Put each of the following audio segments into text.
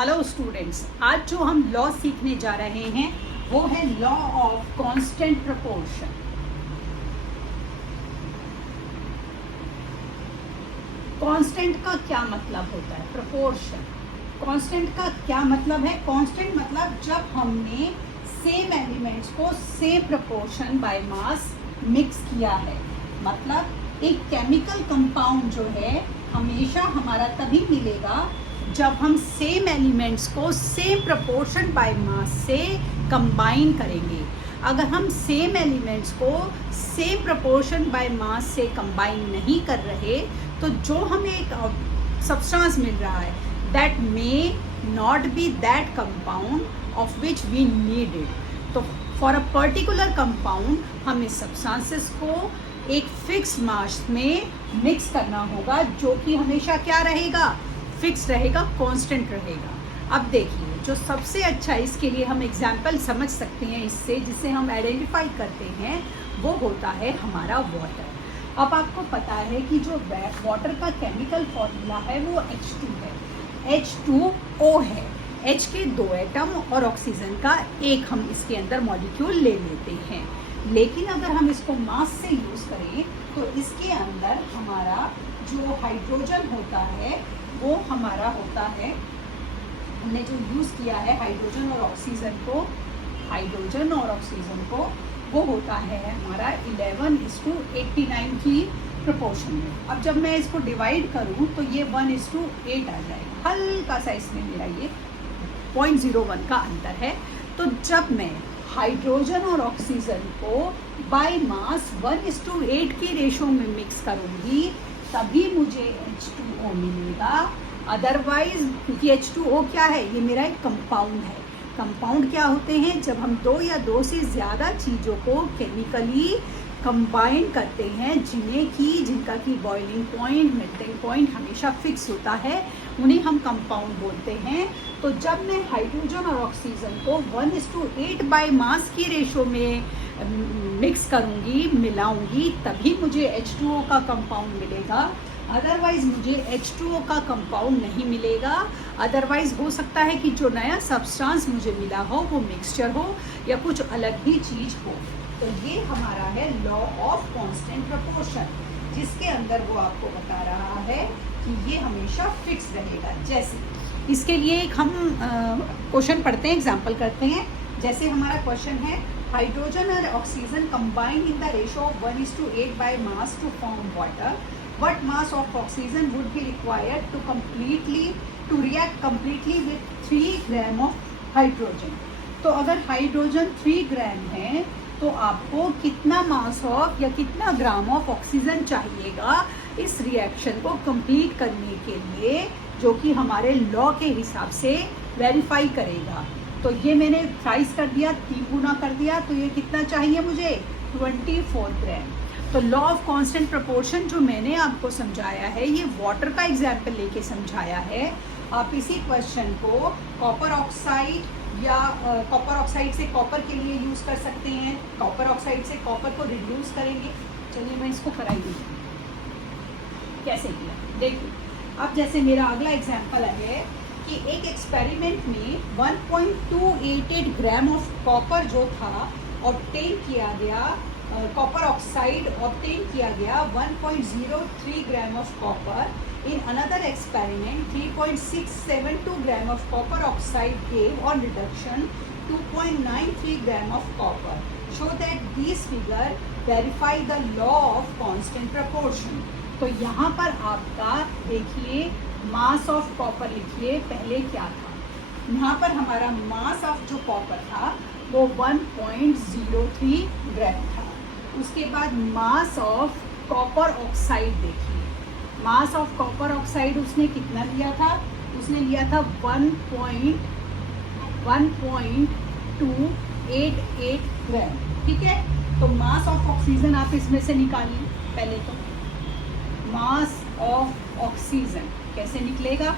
Hello students, आज जो हम लॉ सीखने जा रहे हैं वो है law of constant proportion. Constant का क्या मतलब होता है? प्रपोर्शन। कांस्टेंट का क्या मतलब है? कांस्टेंट मतलब जब हमने सेम एलिमेंट्स को same proportion by mass mix किया है। मतलब एक केमिकल कंपाउंड जो है हमेशा हमारा तभी मिलेगा जब हम सेम एलिमेंट्स को सेम प्रपोर्शन बाय मास से कंबाइन करेंगे। अगर हम सेम एलिमेंट्स को सेम प्रपोर्शन बाय मास से कंबाइन नहीं कर रहे तो जो हमें एक सब्सटेंस मिल रहा है that may not be that compound of which we need it. तो फॉर अ पर्टिकुलर कंपाउंड हमें सब्सटेंसेस को एक फिक्स मास में मिक्स करना होगा जो कि हमेशा क्या रहेगा? फिक्स रहेगा, कांस्टेंट रहेगा। अब देखिए, जो सबसे अच्छा इसके लिए हम एग्जाम्पल समझ सकते हैं इससे, जिसे हम आइडेंटिफाई करते हैं, वो होता है हमारा वाटर। अब आपको पता है कि जो वाटर का केमिकल फॉर्मूला है वो H2 है, H2O है। H के 2 एटम और ऑक्सीजन का एक हम इसके अंदर मॉलिक्यूल ले लेते हैं। लेकिन अगर हम इसको मास से यूज़ करें तो इसके अंदर हमारा जो हाइड्रोजन होता है वो हमारा होता है, हमने जो यूज़ किया है हाइड्रोजन और ऑक्सीजन को, वो होता है हमारा 11:89 की प्रोपोर्शन में। अब जब मैं इसको डिवाइड करूं तो ये 1:8 आ जाएगा। हल्का सा इसमें मेरा ये 0.01 का अंतर है। तो जब मैं हाइड्रोजन और ऑक्सीजन को बाय मास 1:8 की रेशो में मिक्स करूंगी तभी मुझे H2O मिलेगा। अदरवाइज, क्योंकि H2O क्या है? ये मेरा एक कंपाउंड है। कंपाउंड क्या होते हैं? जब हम 2 या 2 से ज़्यादा चीज़ों को केमिकली कंबाइन करते हैं जिनका की बॉइलिंग पॉइंट, मेल्टिंग पॉइंट हमेशा फिक्स होता है, उन्हें हम कंपाउंड बोलते हैं। तो जब मैं हाइड्रोजन और ऑक्सीजन को 1:8 बाय मास की रेशो में मिक्स करूंगी, मिलाऊंगी, तभी मुझे H2O का कंपाउंड मिलेगा। अदरवाइज मुझे H2O का कंपाउंड नहीं मिलेगा। अदरवाइज हो सकता है कि जो नया सब्सटेंस मुझे मिला हो वो मिक्सचर हो या कुछ अलग ही चीज़ हो। तो ये हमारा है लॉ ऑफ कांस्टेंट प्रपोर्शन, जिसके अंदर वो आपको बता रहा है कि ये हमेशा फिक्स रहेगा। जैसे इसके लिए एक हम क्वेश्चन पढ़ते हैं, एग्जाम्पल करते हैं। जैसे हमारा क्वेश्चन है, हाइड्रोजन और oxygen combine in the ratio of 1:8 by mass to form water. What mass of oxygen would be required to react completely with 3 gram of hydrogen? तो अगर हाइड्रोजन 3 ग्राम है तो आपको कितना मास ऑफ या कितना ग्राम ऑफ ऑक्सीजन चाहिएगा इस रिएक्शन को कंप्लीट करने के लिए, जो कि हमारे लॉ के हिसाब से वेरीफाई करेगा। तो ये मैंने थ्राइस कर दिया, 3 गुना कर दिया, तो ये कितना चाहिए मुझे? 24 ग्राम। तो लॉ ऑफ कांस्टेंट प्रपोर्शन जो मैंने आपको समझाया है, ये वाटर का एग्जाम्पल लेके समझाया है। आप इसी क्वेश्चन को कॉपर ऑक्साइड या कॉपर ऑक्साइड से कॉपर के लिए यूज़ कर सकते हैं। कॉपर ऑक्साइड से कॉपर को रिड्यूस करेंगे। चलिए मैं इसको कराई दूँगी कैसे किया, देखिए। अब जैसे मेरा अगला एग्जाम्पल है कि एक एक्सपेरिमेंट में 1.288 ग्राम ऑफ कॉपर जो था ऑब्टेन किया गया, कॉपर ऑक्साइड ऑब्टेन किया गया 1.03 gram of copper. In another experiment 3.672 gram of copper oxide gave on reduction 2.93 gram of copper. Show that this figure verify the law of constant proportion. तो यहाँ पर आपका देखिए, मास ऑफ कॉपर लिखिए, पहले क्या था? यहाँ पर हमारा मास ऑफ जो कॉपर था वो 1.03 ग्राम था। उसके बाद मास ऑफ कॉपर ऑक्साइड देखिए, मास ऑफ कॉपर ऑक्साइड उसने कितना लिया था? उसने लिया था 1.288 ग्राम। ठीक है, तो मास ऑफ ऑक्सीजन आप इसमें से निकालिए। पहले तो मास ऑफ ऑक्सीजन कैसे निकलेगा?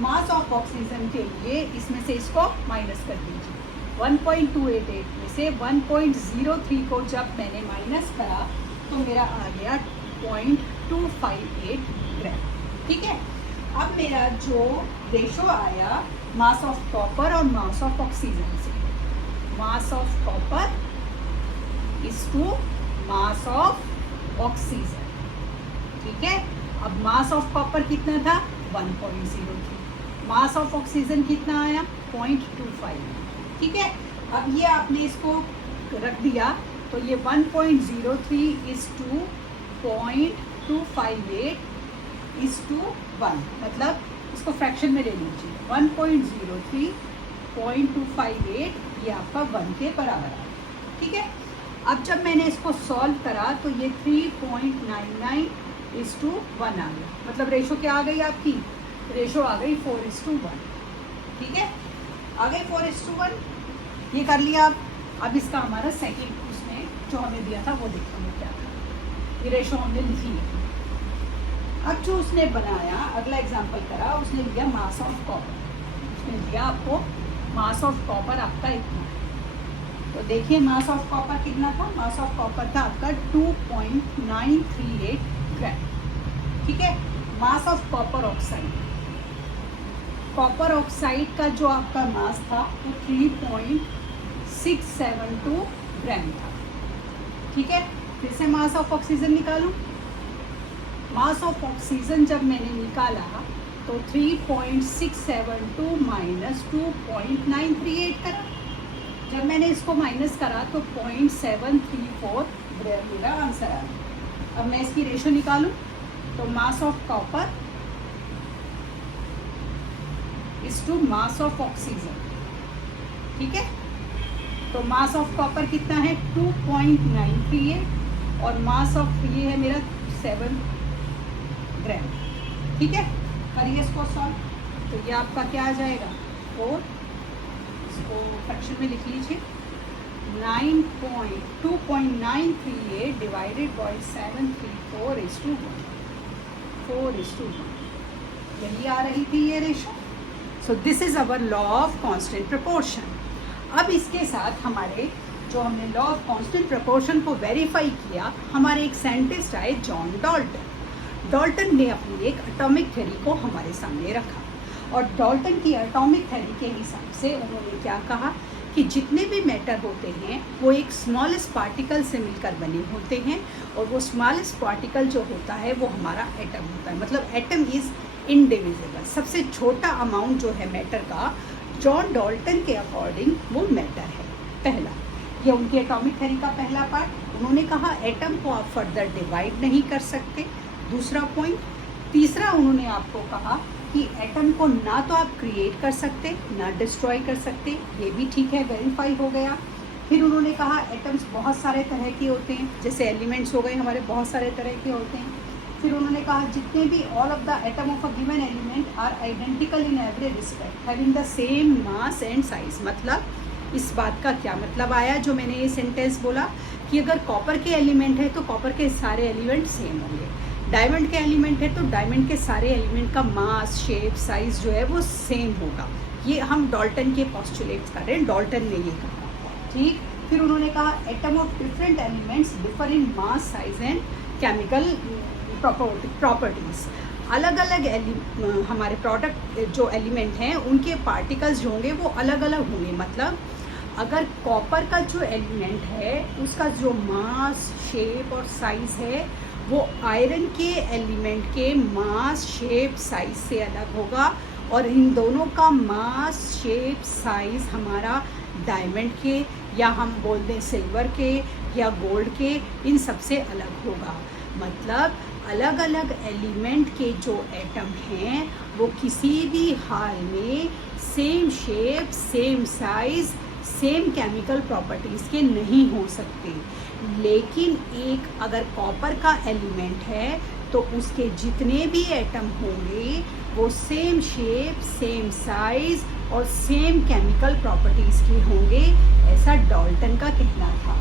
मास ऑफ ऑक्सीजन के लिए इसमें से इसको माइनस कर दीजिए। 1.288 में से 1.03 को जब मैंने माइनस करा तो मेरा आ गया 0.258 ग्राम। ठीक है, अब मेरा जो रेशो आया मास ऑफ कॉपर और मास ऑफ ऑक्सीजन से, mass of copper is to mass of oxygen, ठीक है। अब मास ऑफ कॉपर कितना था 1.03, मास ऑफ ऑक्सीजन कितना आया 0.25, ठीक है। अब ये आपने इसको रख दिया तो ये 1.03 इज टू 0.258 इज टू 1, मतलब इसको फ्रैक्शन में ले लीजिए 1.03 0.258 ये आपका 1 के बराबर है, ठीक है। अब जब मैंने इसको सॉल्व करा तो ये 3.99 इज टू 1 आ गया, मतलब रेशो क्या आ गई आपकी, रेशो आ गई 4:1, ठीक है, आ गई 4:1। ये कर लिया आप। अब इसका हमारा सेकंड उसने जो हमें दिया था वो देखेंगे क्या था, ये रेशो हमने लिखी है। अब जो उसने बनाया अगला एग्जांपल करा, उसने लिया मास ऑफ कॉपर, उसने दिया आपको मास ऑफ कॉपर आपका इतना, तो देखिए मास ऑफ कॉपर कितना था, मास ऑफ कॉपर था आपका 2.938 ग्राम, ठीक है। मास of copper oxide, copper oxide का जो आपका मास था वो 3.672 ग्राम था, ठीक है। फिर से मास ऑफ ऑक्सीजन निकालूं, मास ऑफ ऑक्सीजन जब मैंने निकाला तो 3.672 माइनस 2.938 करा, जब मैंने इसको माइनस करा तो 0.734 ग्राम मेरा आंसर आया। अब मैं इसकी रेशो निकालूं तो mass of copper is to mass of oxygen, ठीक है। तो मास ऑफ कॉपर कितना है 2.938 और मास ऑफ ये है मेरा 7 ग्राम, ठीक है। करिए इसको सॉल्व, तो ये आपका क्या आ जाएगा 4, इसको फ्रैक्शन में लिख लीजिए 2.938 डिवाइडेड बाई 734 इज टू 4:1, यही आ रही थी ये ratio. So this is our law of constant proportion. अब इसके साथ हमारे जो हमने लॉ ऑफ कांस्टेंट प्रोपोर्शन को वेरीफाई किया, हमारे एक साइंटिस्ट आए जॉन डाल्टन। डाल्टन ने अपनी एक एटॉमिक थ्योरी को हमारे सामने रखा और डाल्टन की एटॉमिक थ्योरी के हिसाब से उन्होंने क्या कहा कि जितने भी मैटर होते हैं वो एक स्मॉलेस्ट पार्टिकल से मिलकर बने होते हैं और वो स्मॉलेस्ट पार्टिकल जो होता है वो हमारा एटम होता है, मतलब एटम इज़ इनडिविजिबल। सबसे छोटा अमाउंट जो है मैटर का जॉन डाल्टन के अकॉर्डिंग वो मैटर है। पहला, ये उनकी एटॉमिक थ्योरी का पहला पार्ट। उन्होंने कहा एटम को आप फर्दर डिवाइड नहीं कर सकते, दूसरा पॉइंट। तीसरा उन्होंने आपको कहा कि एटम को ना तो आप क्रिएट कर सकते ना डिस्ट्रॉय कर सकते, ये भी ठीक है, वेरीफाई हो गया। फिर उन्होंने कहा एटम्स बहुत सारे तरह के होते हैं, जैसे एलिमेंट्स हो गए हमारे बहुत सारे तरह के होते हैं। फिर उन्होंने कहा जितने भी all of the atom of a given element are identical in every respect having the same mass and size. मतलब इस बात का क्या मतलब आया जो मैंने ये सेंटेंस बोला कि अगर कॉपर के एलिमेंट है तो कॉपर के सारे एलिमेंट सेम होंगे, डायमंड के एलिमेंट है तो डायमंड के सारे एलिमेंट का मास शेप साइज जो है वो सेम होगा। ये हम डाल्टन के पोस्टुलेट्स कर रहे हैं, डाल्टन ने ये कहा, ठीक। फिर उन्होंने कहा atom of different elements differ in mass size and chemical properties. अलग अलग हमारे प्रोडक्ट जो एलिमेंट हैं उनके पार्टिकल्स जो होंगे वो अलग अलग होंगे। मतलब अगर कॉपर का जो एलिमेंट है उसका जो मास शेप और साइज है वो आयरन के एलिमेंट के मास शेप साइज से अलग होगा और इन दोनों का मास शेप साइज हमारा डायमंड के या हम बोल दें सिल्वर के या गोल्ड के इन सब से अलग होगा। मतलब अलग अलग एलिमेंट के जो एटम हैं वो किसी भी हाल में same shape same size same chemical properties के नहीं हो सकते। लेकिन एक अगर कॉपर का एलिमेंट है तो उसके जितने भी एटम होंगे वो सेम शेप सेम साइज और सेम केमिकल प्रॉपर्टीज़ के होंगे, ऐसा डाल्टन का कहना था।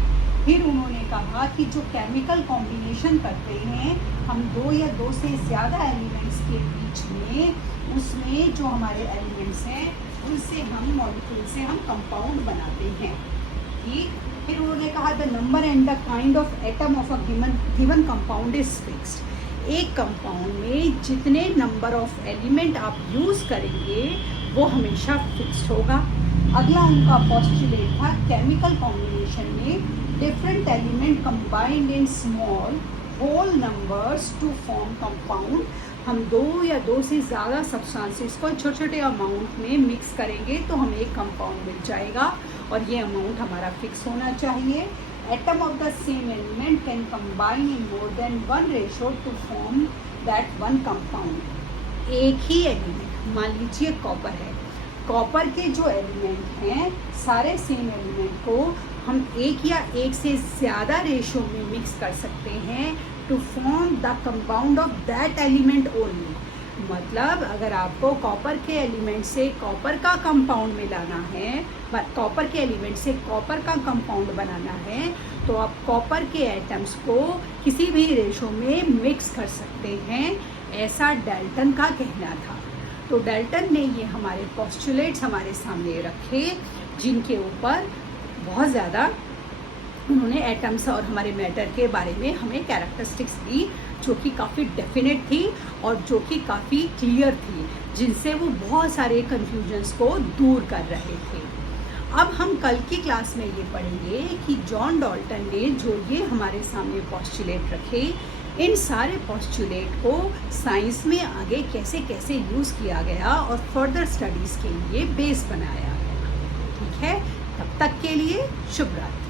फिर उन्होंने कहा कि जो केमिकल कॉम्बिनेशन करते हैं हम 2 या 2 से ज़्यादा एलिमेंट्स के बीच में, उसमें जो हमारे एलिमेंट्स हैं उनसे हम मॉलिक्यूल से हम कंपाउंड बनाते हैं, ठीक। फिर उन्होंने कहा the number and the kind of atom of a given compound is fixed. एक कंपाउंड में जितने नंबर ऑफ एलिमेंट आप यूज़ करेंगे वो हमेशा फिक्स्ड होगा। अगला उनका पोस्टुलेट था केमिकल कॉम्बिनेशन में different element combined in small whole numbers to form compound. हम दो या दो से ज़्यादा सब्सटेंसेस को छोटे छोटे अमाउंट में मिक्स करेंगे तो हमें एक कंपाउंड मिल जाएगा और ये अमाउंट हमारा फिक्स होना चाहिए। Atom of the same element can combine in more than one ratio two form that one compound. एक ही एलिमेंट, मान लीजिए कॉपर है, कॉपर के जो एलिमेंट हैं सारे सेम एलिमेंट को हम एक या एक से ज़्यादा रेशो में मिक्स कर सकते हैं to form the compound of that element only. मतलब अगर आपको कॉपर के एलिमेंट से कॉपर का कंपाउंड मिलाना है, कॉपर के एलिमेंट से कॉपर का कंपाउंड बनाना है, तो आप कॉपर के एटम्स को किसी भी रेशो में मिक्स कर सकते हैं, ऐसा डाल्टन का कहना था। तो डाल्टन ने ये हमारे पोस्टुलेट्स हमारे सामने रखे जिनके ऊपर बहुत ज़्यादा उन्होंने एटम्स और हमारे मैटर के बारे में हमें कैरेक्टरिस्टिक्स दी जो कि काफ़ी डेफिनेट थी और जो कि काफ़ी क्लियर थी, जिनसे वो बहुत सारे कन्फ्यूजन्स को दूर कर रहे थे। अब हम कल की क्लास में ये पढ़ेंगे कि जॉन डाल्टन ने जो ये हमारे सामने पोस्टुलेट रखे, इन सारे पोस्टुलेट को साइंस में आगे कैसे कैसे यूज़ किया गया और फर्दर स्टडीज़ के लिए बेस बनाया गया। ठीक है, तब तक के लिए शुभ रात्रि।